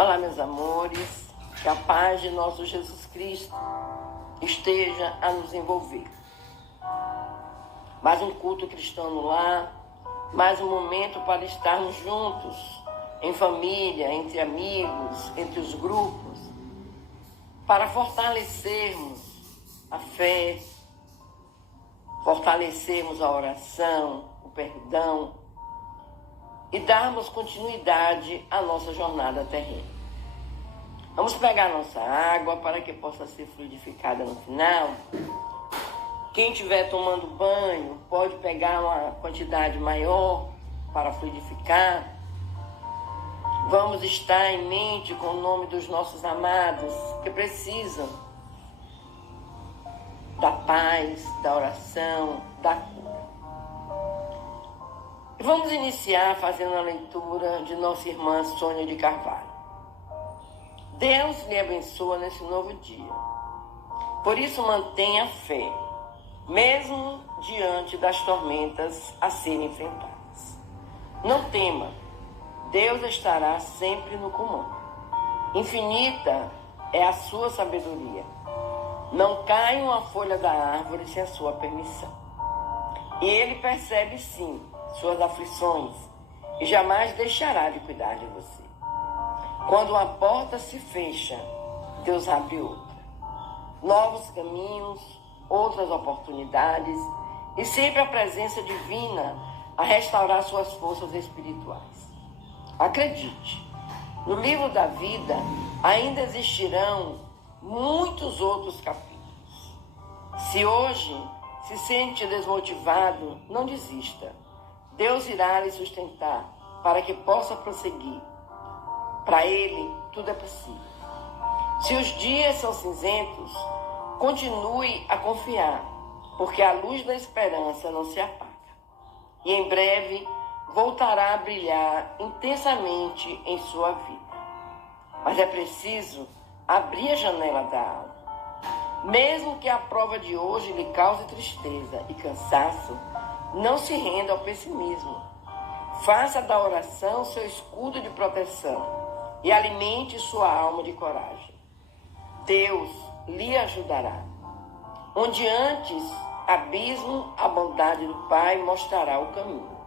Olá, meus amores, que a paz de nosso Jesus Cristo esteja a nos envolver. Mais um culto cristão no lar, mais um momento para estarmos juntos, em família, entre amigos, entre os grupos, para fortalecermos a fé, fortalecermos a oração, o perdão, e darmos continuidade à nossa jornada terrena. Vamos pegar nossa água para que possa ser fluidificada no final. Quem estiver tomando banho pode pegar uma quantidade maior para fluidificar. Vamos estar em mente com o nome dos nossos amados que precisam da paz, da oração, da cura. E vamos iniciar fazendo a leitura de nossa irmã Sônia de Carvalho. Deus lhe abençoa nesse novo dia. Por isso mantenha fé, mesmo diante das tormentas a serem enfrentadas. Não tema, Deus estará sempre no comando. Infinita é a sua sabedoria. Não cai uma folha da árvore sem a sua permissão. E ele percebe sim suas aflições e jamais deixará de cuidar de você. Quando uma porta se fecha, Deus abre outra. Novos caminhos, outras oportunidades e sempre a presença divina a restaurar suas forças espirituais. Acredite, no livro da vida ainda existirão muitos outros capítulos. Se hoje se sente desmotivado, não desista. Deus irá lhe sustentar para que possa prosseguir. Para Ele, tudo é possível. Se os dias são cinzentos, continue a confiar, porque a luz da esperança não se apaga. E em breve voltará a brilhar intensamente em sua vida. Mas é preciso abrir a janela da alma. Mesmo que a prova de hoje lhe cause tristeza e cansaço, não se renda ao pessimismo. Faça da oração seu escudo de proteção e alimente sua alma de coragem. Deus lhe ajudará. Onde antes abismo, a bondade do Pai mostrará o caminho.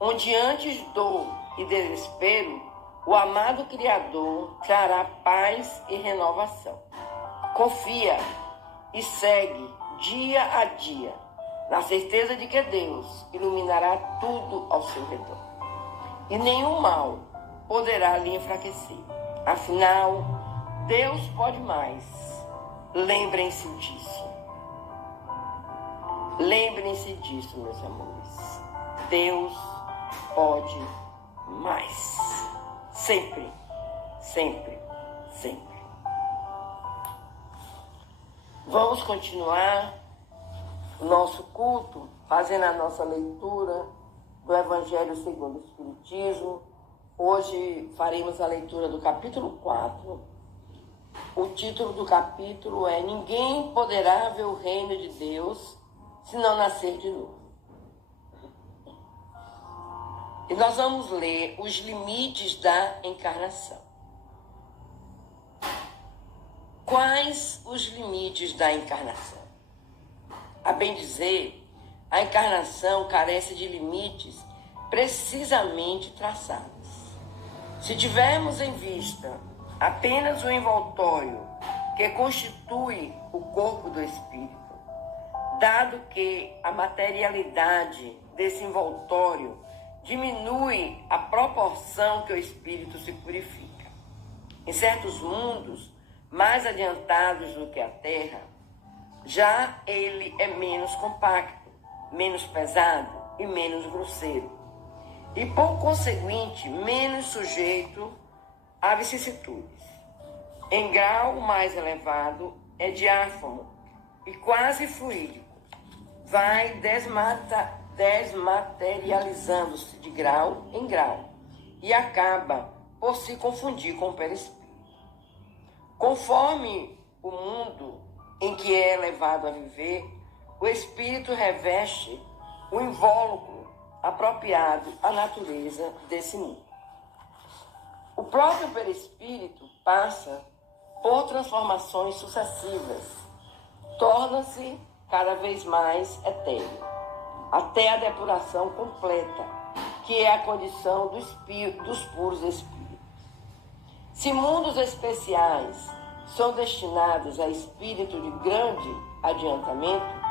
Onde antes dor e desespero, o amado Criador trará paz e renovação. Confia e segue dia a dia, na certeza de que Deus iluminará tudo ao seu redor. E nenhum mal poderá lhe enfraquecer. Afinal, Deus pode mais. Lembrem-se disso. Lembrem-se disso, meus amores. Deus pode mais. Sempre, sempre, sempre. Vamos continuar o nosso culto, fazendo a nossa leitura do Evangelho segundo o Espiritismo. Hoje faremos a leitura do capítulo 4. O título do capítulo é Ninguém poderá ver o reino de Deus se não nascer de novo. E nós vamos ler os limites da encarnação. Quais os limites da encarnação? A bem dizer, a encarnação carece de limites precisamente traçados. Se tivermos em vista apenas o envoltório que constitui o corpo do espírito, dado que a materialidade desse envoltório diminui a proporção que o espírito se purifica. Em certos mundos mais adiantados do que a Terra, já ele é menos compacto, menos pesado e menos grosseiro, e por conseguinte menos sujeito a vicissitudes. Em grau mais elevado é diáfano e quase fluídico, vai desmaterializando-se de grau em grau e acaba por se confundir com o perispírito. Conforme o mundo em que é levado a viver, o espírito reveste o invólucro apropriado à natureza desse mundo. O próprio perispírito passa por transformações sucessivas, torna-se cada vez mais etéreo, até a depuração completa, que é a condição dos puros espíritos. Se mundos especiais são destinados a espírito de grande adiantamento,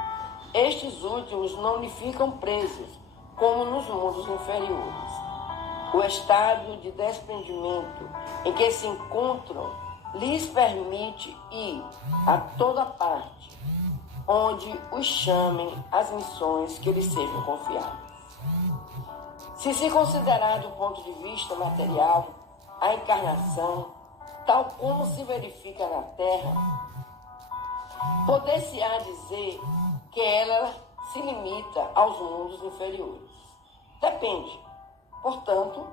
estes últimos não lhe ficam presos, como nos mundos inferiores. O estado de desprendimento em que se encontram lhes permite ir a toda parte, onde os chamem as missões que lhes sejam confiadas. Se considerar do ponto de vista material a encarnação, tal como se verifica na Terra, poder-se-á dizer que ela se limita aos mundos inferiores. Depende, portanto,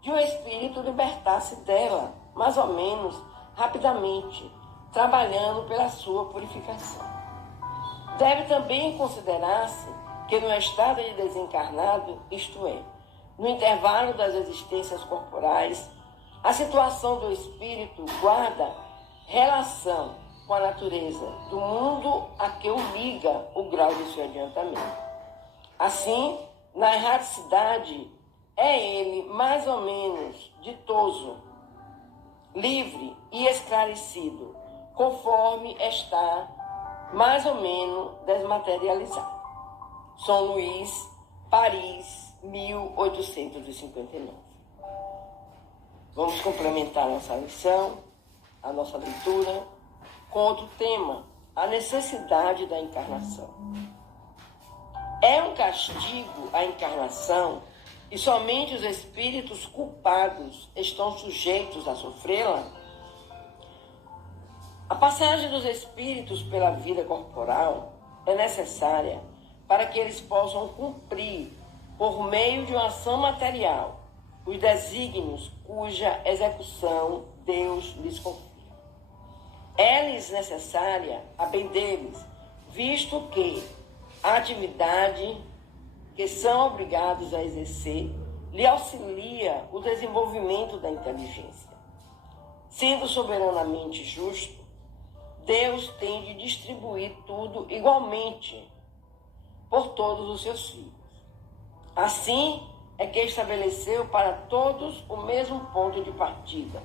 de o espírito libertar-se dela, mais ou menos rapidamente, trabalhando pela sua purificação. Deve também considerar-se que no estado de desencarnado, isto é, no intervalo das existências corporais, a situação do espírito guarda relação com a natureza do mundo a que o liga o grau de seu adiantamento. Assim, na erraticidade, é ele mais ou menos ditoso, livre e esclarecido, conforme está mais ou menos desmaterializado. São Luís, Paris, 1859. Vamos complementar nossa lição, a nossa leitura, com outro tema, a necessidade da encarnação. É um castigo a encarnação e somente os espíritos culpados estão sujeitos a sofrê-la? A passagem dos espíritos pela vida corporal é necessária para que eles possam cumprir, por meio de uma ação material, os desígnios cuja execução Deus lhes confia. É-lhes necessária a bem deles, visto que a atividade que são obrigados a exercer lhe auxilia o desenvolvimento da inteligência. Sendo soberanamente justo, Deus tem de distribuir tudo igualmente por todos os seus filhos. Assim é que estabeleceu para todos o mesmo ponto de partida,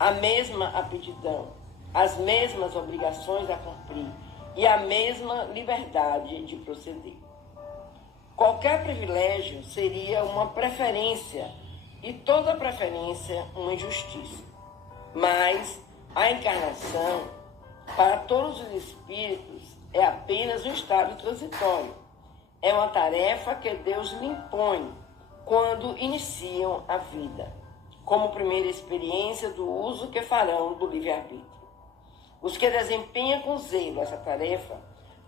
a mesma aptidão, as mesmas obrigações a cumprir e a mesma liberdade de proceder. Qualquer privilégio seria uma preferência e toda preferência uma injustiça. Mas a encarnação, para todos os espíritos, é apenas um estado transitório. É uma tarefa que Deus lhe impõe quando iniciam a vida, como primeira experiência do uso que farão do livre-arbítrio. Os que desempenham com zelo essa tarefa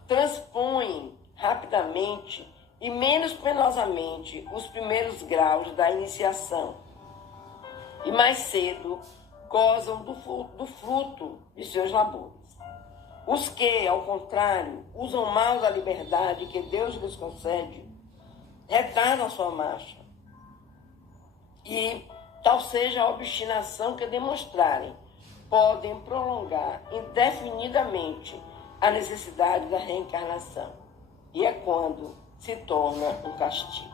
transpõem rapidamente e menos penosamente os primeiros graus da iniciação e mais cedo gozam do fruto de seus labores. Os que, ao contrário, usam mal da liberdade que Deus lhes concede, retardam a sua marcha. E, tal seja a obstinação que demonstrarem, podem prolongar indefinidamente a necessidade da reencarnação. E é quando se torna um castigo.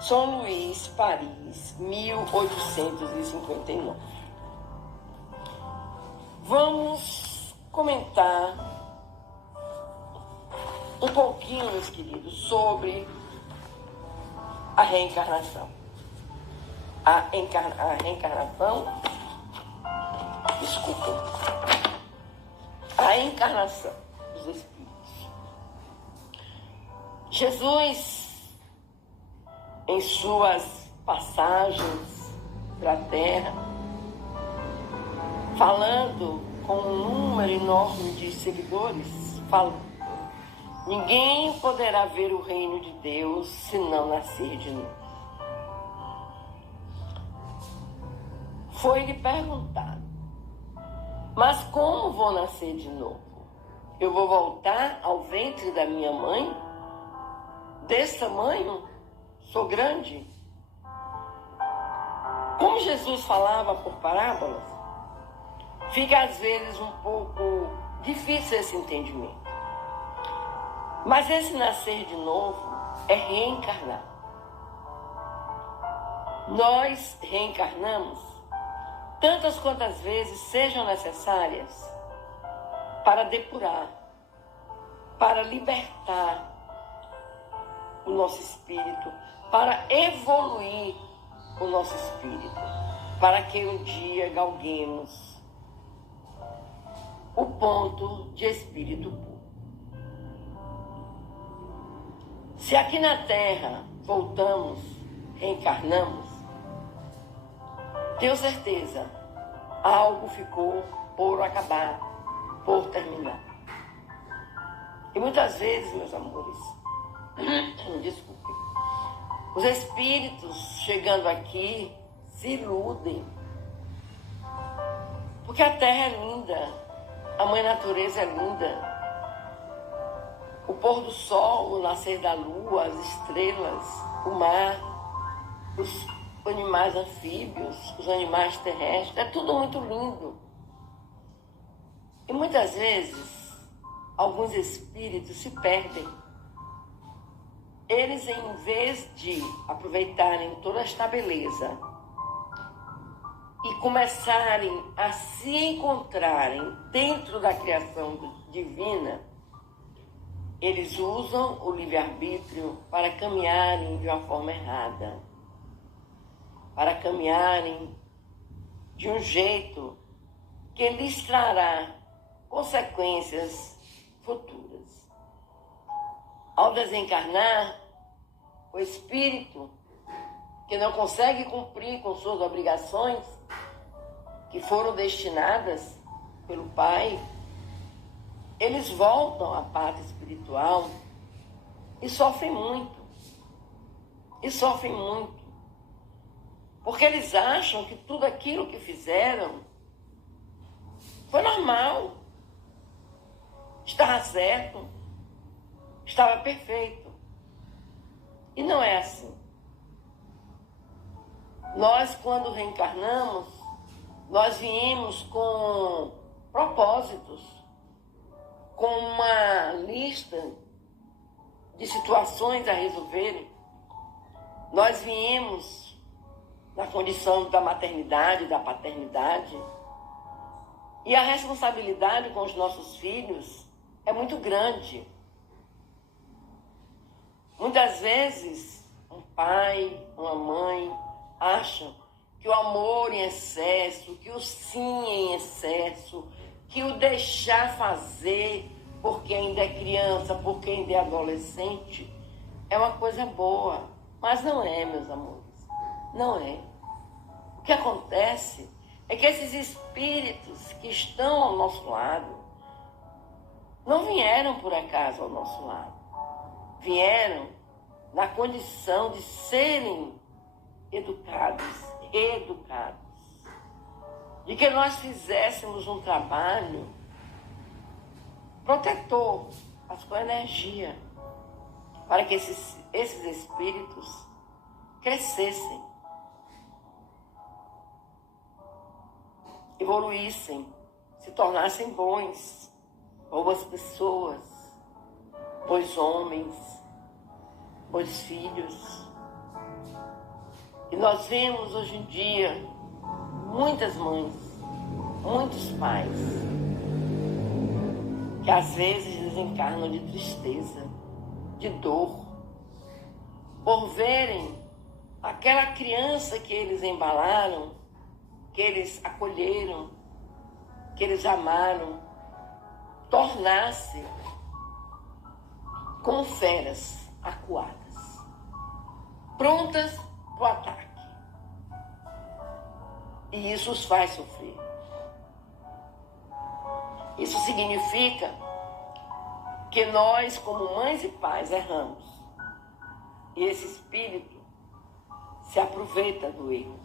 São Luís, Paris, 1859. Vamos comentar um pouquinho, meus queridos, sobre a reencarnação. A reencarnação, desculpem, a encarnação dos espíritos. Jesus, em suas passagens pela terra, falando com um número enorme de seguidores, falou: ninguém poderá ver o reino de Deus se não nascer de novo. Foi-lhe perguntado: mas como vou nascer de novo? Eu vou voltar ao ventre da minha mãe? Desse tamanho? Sou grande? Como Jesus falava por parábolas, fica às vezes um pouco difícil esse entendimento. Mas esse nascer de novo é reencarnar. Nós reencarnamos tantas quantas vezes sejam necessárias para depurar, para libertar o nosso espírito, para evoluir o nosso espírito, para que um dia galguemos o ponto de espírito puro. Se aqui na Terra voltamos, reencarnamos, tenho certeza, algo ficou por acabar, por terminar. E muitas vezes, meus amores, desculpe, os espíritos chegando aqui se iludem. Porque a Terra é linda, a Mãe Natureza é linda. O pôr do sol, o nascer da lua, as estrelas, o mar, os animais anfíbios, os animais terrestres, é tudo muito lindo. E muitas vezes, alguns espíritos se perdem. Eles, em vez de aproveitarem toda esta beleza e começarem a se encontrarem dentro da criação divina, eles usam o livre-arbítrio para caminharem de uma forma errada, para caminharem de um jeito que lhes trará consequências futuras. Ao desencarnar, o espírito que não consegue cumprir com suas obrigações, que foram destinadas pelo Pai, eles voltam à pátria espiritual e sofrem muito. E sofrem muito. Porque eles acham que tudo aquilo que fizeram foi normal. Estava certo. Estava perfeito. E não é assim. Nós, quando reencarnamos, nós viemos com propósitos, com uma lista de situações a resolverem. Nós viemos na condição da maternidade, da paternidade, e a responsabilidade com os nossos filhos é muito grande. Muitas vezes, um pai, uma mãe acham que o amor em excesso, que o sim em excesso, que o deixar fazer porque ainda é criança, porque ainda é adolescente, é uma coisa boa. Mas não é, meus amores. Não é. O que acontece é que esses espíritos que estão ao nosso lado não vieram por acaso ao nosso lado. Vieram na condição de serem educados, de que nós fizéssemos um trabalho protetor, mas com energia, para que esses espíritos crescessem, evoluíssem, se tornassem boas pessoas, bons homens, bons filhos. E nós vemos hoje em dia muitas mães, muitos pais, que às vezes desencarnam de tristeza, de dor, por verem aquela criança que eles embalaram, que eles acolheram, que eles amaram, tornar-se como feras acuadas, prontas para o ataque. E isso os faz sofrer. Isso significa que nós, como mães e pais, erramos. E esse espírito se aproveita do erro.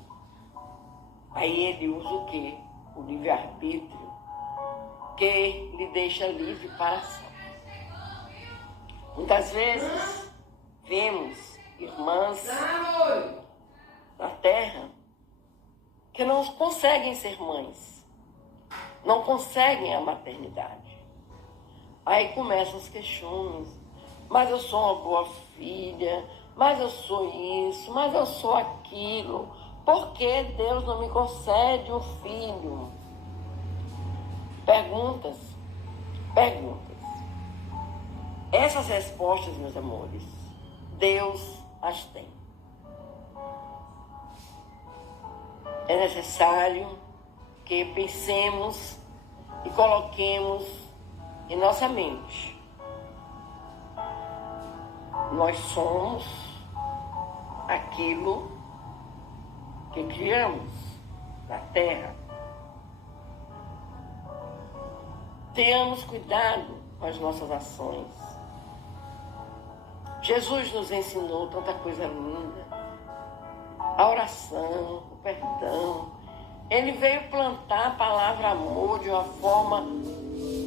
Aí ele usa o quê? O livre-arbítrio, que lhe deixa livre para a ação. Muitas vezes vemos irmãs na terra que não conseguem ser mães, não conseguem a maternidade. Aí começam os queixumes, mas eu sou uma boa filha, mas eu sou isso, mas eu sou aquilo. Por que Deus não me concede um filho? Perguntas. Essas respostas, meus amores, Deus as tem. É necessário que pensemos e coloquemos em nossa mente. Nós somos aquilo que criamos na terra. Tenhamos cuidado com as nossas ações. Jesus nos ensinou tanta coisa linda. A oração, o perdão. Ele veio plantar a palavra amor de uma forma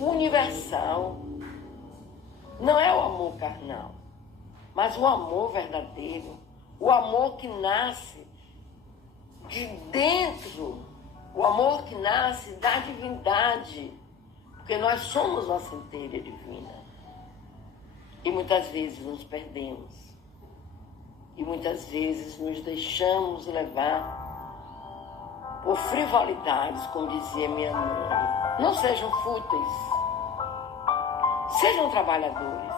universal. Não é o amor carnal, mas o amor verdadeiro. O amor que nasce de dentro. O amor que nasce da divindade. Porque nós somos uma centelha divina. E muitas vezes nos perdemos. E muitas vezes nos deixamos levar por frivolidades, como dizia minha mãe. Não sejam fúteis. Sejam trabalhadores.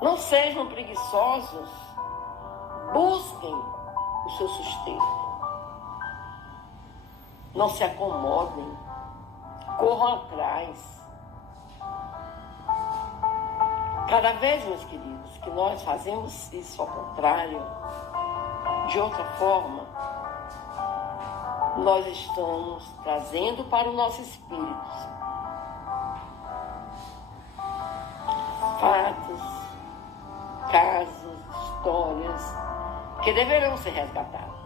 Não sejam preguiçosos. Busquem o seu sustento. Não se acomodem. Corram atrás. Cada vez, meus queridos, que nós fazemos isso ao contrário, de outra forma, nós estamos trazendo para o nosso espírito fatos, casos, histórias que deverão ser resgatados.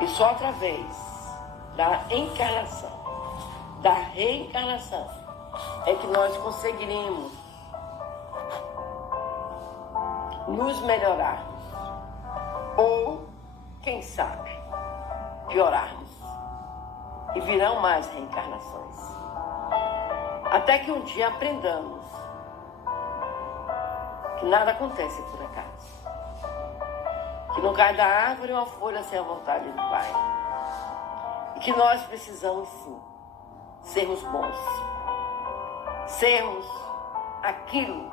E só através da encarnação, da reencarnação, é que nós conseguiremos nos melhorarmos. Ou, quem sabe, piorarmos. E virão mais reencarnações. Até que um dia aprendamos que nada acontece por acaso. Que não cai da árvore uma folha sem a vontade do Pai. E que nós precisamos sim sermos bons. Sermos aquilo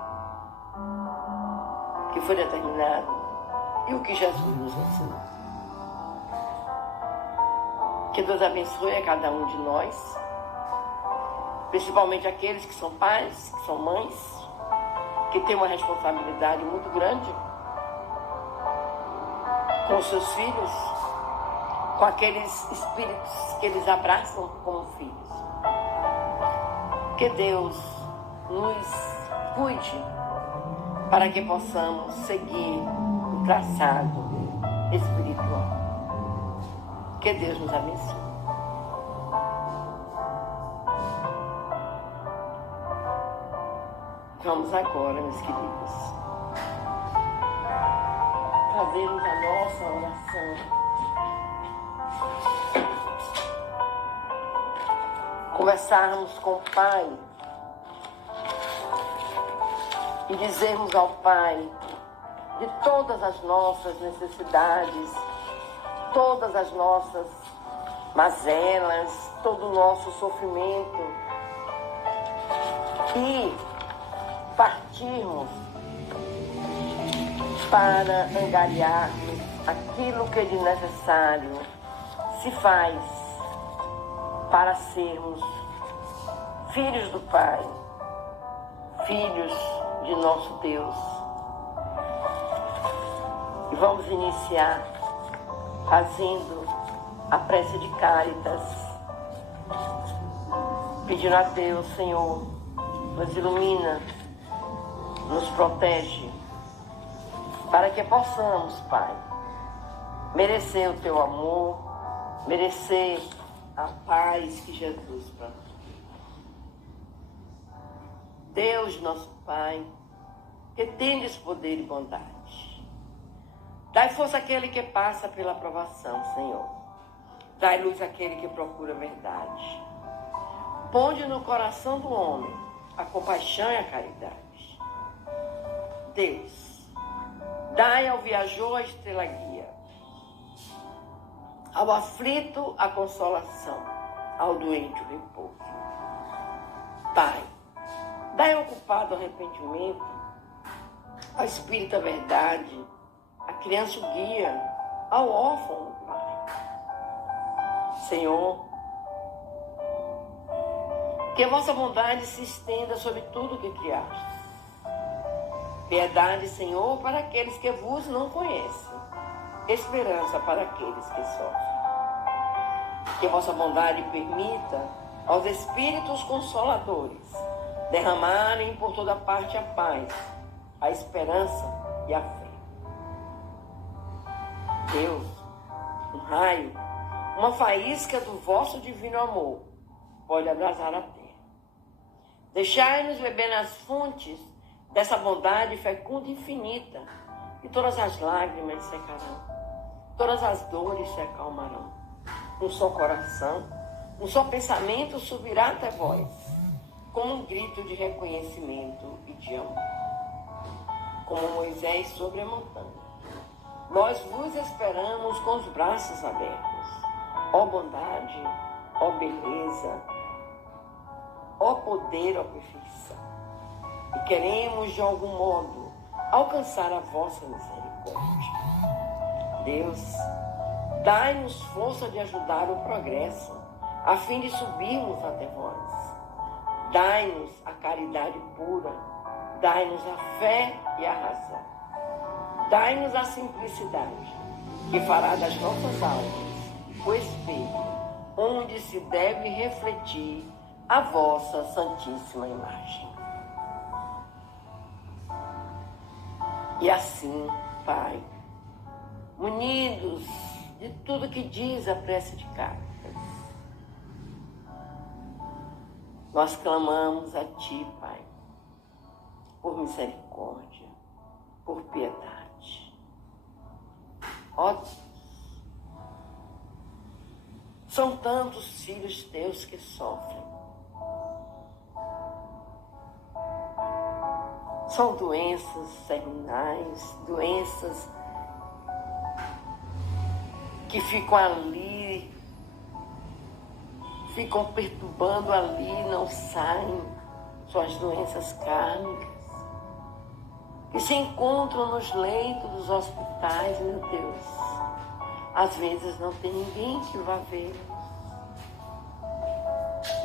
que foi determinado e o que Jesus nos ensinou. Que Deus abençoe a cada um de nós, principalmente aqueles que são pais, que são mães, que têm uma responsabilidade muito grande com os seus filhos, com aqueles espíritos que eles abraçam como filhos. Que Deus nos cuide para que possamos seguir o traçado espiritual. Que Deus nos abençoe. Vamos agora, meus queridos, fazermos a nossa oração. Conversarmos com o Pai e dizermos ao Pai de todas as nossas necessidades, todas as nossas mazelas, todo o nosso sofrimento, e partirmos para angariarmos aquilo que de necessário se faz para sermos filhos do Pai, filhos de nosso Deus. E vamos iniciar fazendo a prece de Cáritas, pedindo a Deus: Senhor, nos ilumina, nos protege, para que possamos, Pai, merecer o Teu amor, merecer a paz que Jesus plantou. Deus, nosso Pai, que tendes poder e bondade, Dai força àquele que passa pela provação, Senhor. Dai luz àquele que procura a verdade. Ponde no coração do homem a compaixão e a caridade. Deus, dai ao viajor a estrela guia, ao aflito a consolação, ao doente o repouso. Pai, dai ao ocupado arrependimento, ao espírito a verdade, à criança o guia, ao órfão o Pai. Senhor, que a vossa bondade se estenda sobre tudo que criaste. Piedade, Senhor, para aqueles que vos não conhecem. Esperança para aqueles que sofrem. Que a vossa bondade permita aos Espíritos Consoladores derramarem por toda parte a paz, a esperança e a fé. Deus, um raio, uma faísca do vosso divino amor pode abrasar a terra. Deixai-nos beber nas fontes dessa bondade fecunda e infinita, e todas as lágrimas secarão, todas as dores se acalmarão. Um só coração, um só pensamento subirá até vós, como um grito de reconhecimento e de amor. Como Moisés sobre a montanha, nós vos esperamos com os braços abertos. Ó bondade, ó beleza, ó poder, ó perfeição. E queremos, de algum modo, alcançar a vossa misericórdia. Deus, dai-nos força de ajudar o progresso, a fim de subirmos até vós. Dai-nos a caridade pura, dai-nos a fé e a razão. Dai-nos a simplicidade, que fará das nossas almas o espelho, onde se deve refletir a vossa santíssima imagem. E assim, Pai, munidos de tudo que diz a prece de cartas, nós clamamos a Ti, Pai, por misericórdia, por piedade. Ó Deus, são tantos filhos Teus que sofrem. São doenças terminais, doenças que ficam ali, ficam perturbando ali, não saem. São as doenças kármicas que se encontram nos leitos dos hospitais, meu Deus. Às vezes não tem ninguém que vá ver.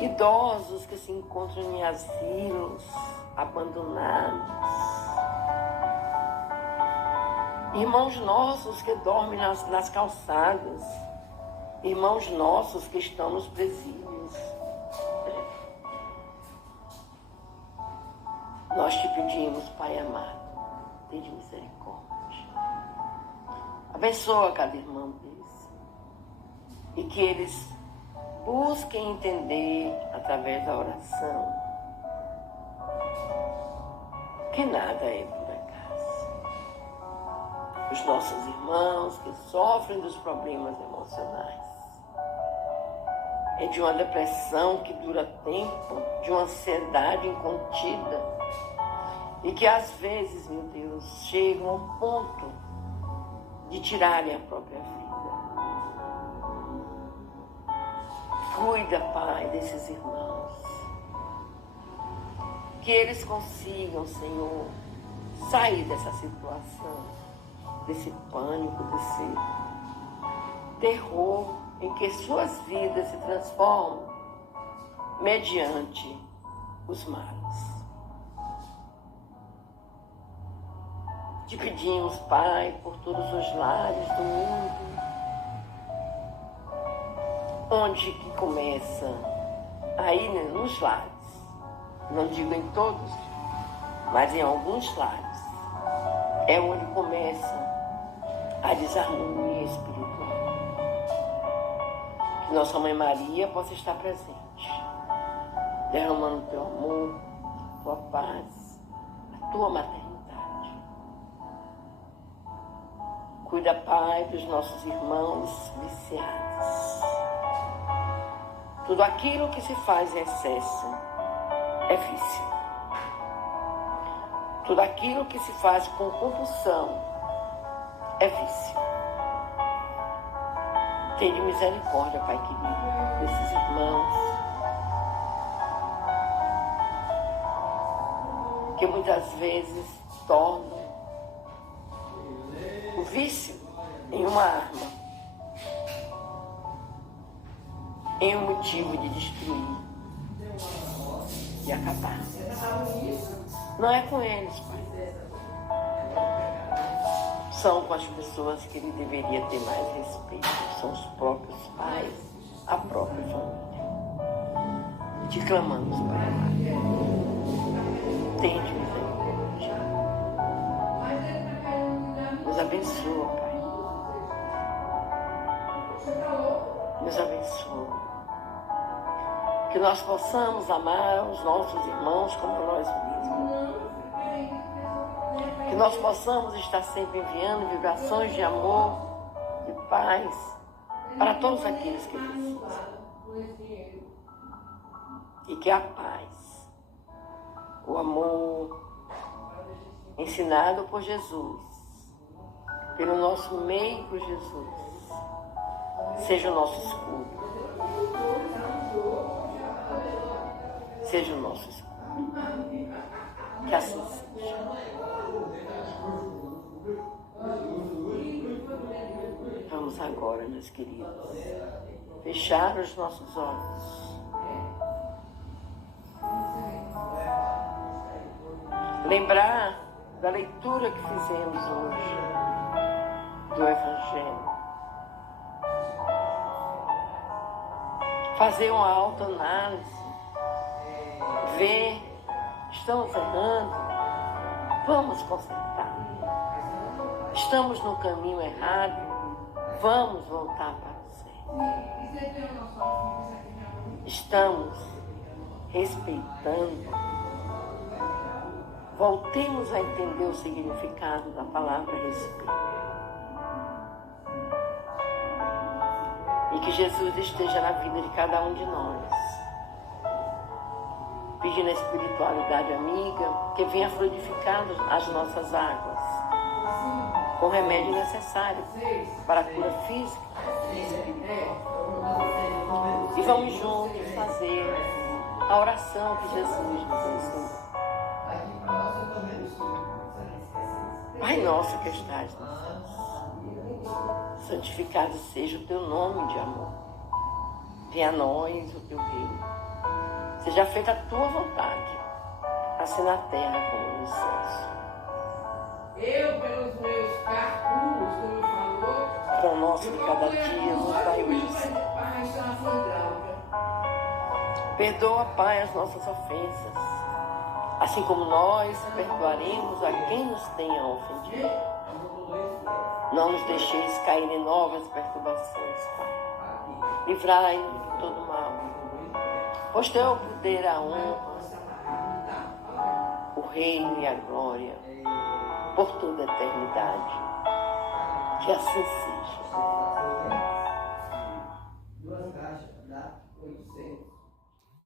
Idosos que se encontram em asilos, abandonados. Irmãos nossos que dormem nas calçadas. Irmãos nossos que estão nos presídios. Nós te pedimos, Pai amado, tenha misericórdia. Abençoa cada irmão deles. E que eles busquem entender através da oração que nada é por acaso. Os nossos irmãos que sofrem dos problemas emocionais, é de uma depressão que dura tempo, de uma ansiedade incontida, e que às vezes, meu Deus, chegam ao ponto de tirarem a própria vida. Cuida, Pai, desses irmãos. Que eles consigam, Senhor, sair dessa situação, desse pânico, desse terror em que suas vidas se transformam mediante os males. Te pedimos, Pai, por todos os lares do mundo, onde que começa, aí, né, nos lares, não digo em todos, mas em alguns lares, é onde começa a desarmonia espiritual. Que nossa Mãe Maria possa estar presente, derramando teu amor, tua paz, a tua maternidade. Cuida, Pai, dos nossos irmãos viciados. Tudo aquilo que se faz em excesso é vício. Tudo aquilo que se faz com compulsão é vício. Tenha misericórdia, Pai querido, desses irmãos que muitas vezes tornam o vício em uma arma, em um motivo de destruir e acabar. Não é com eles, Pai. São com as pessoas que ele deveria ter mais respeito. São os próprios pais, a própria família. Te clamamos, Pai. Tende misericórdia. Nos abençoa, Pai. Nos abençoa. Que nós possamos amar os nossos irmãos como nós mesmos. Que nós possamos estar sempre enviando vibrações de amor, de paz, para todos aqueles que precisam. E que a paz, o amor ensinado por Jesus, pelo nosso meigo Jesus, seja o nosso escudo. Seja o nosso escudo. Que assim seja. Vamos agora, meus queridos, fechar os nossos olhos. Lembrar da leitura que fizemos hoje do Evangelho. Fazer uma autoanálise. Ver, estamos errando, vamos consertar. Estamos no caminho errado, vamos voltar para o certo. Estamos respeitando. Voltemos a entender o significado da palavra respeito. E que Jesus esteja na vida de cada um de nós. Pedindo a espiritualidade amiga que venha fluidificar as nossas águas com o remédio necessário para a cura física e espiritual. E vamos juntos fazer a oração que Jesus nos ensinou. Pai nosso que estás nos céus, santificado seja o teu nome de amor. Venha a nós o teu reino. Seja feita a tua vontade, assim na terra como nos céus. Eu, pelos meus carros, como falou, Pão nosso de cada dia nos dai hoje, Senhor. Perdoa, Pai, as nossas ofensas, assim como nós perdoaremos a quem nos tenha ofendido. Não nos deixeis cair em novas perturbações, Pai. Livrai-nos de todo mal. Pois teu poder, a honra, o reino e a glória, por toda a eternidade. Que assim seja.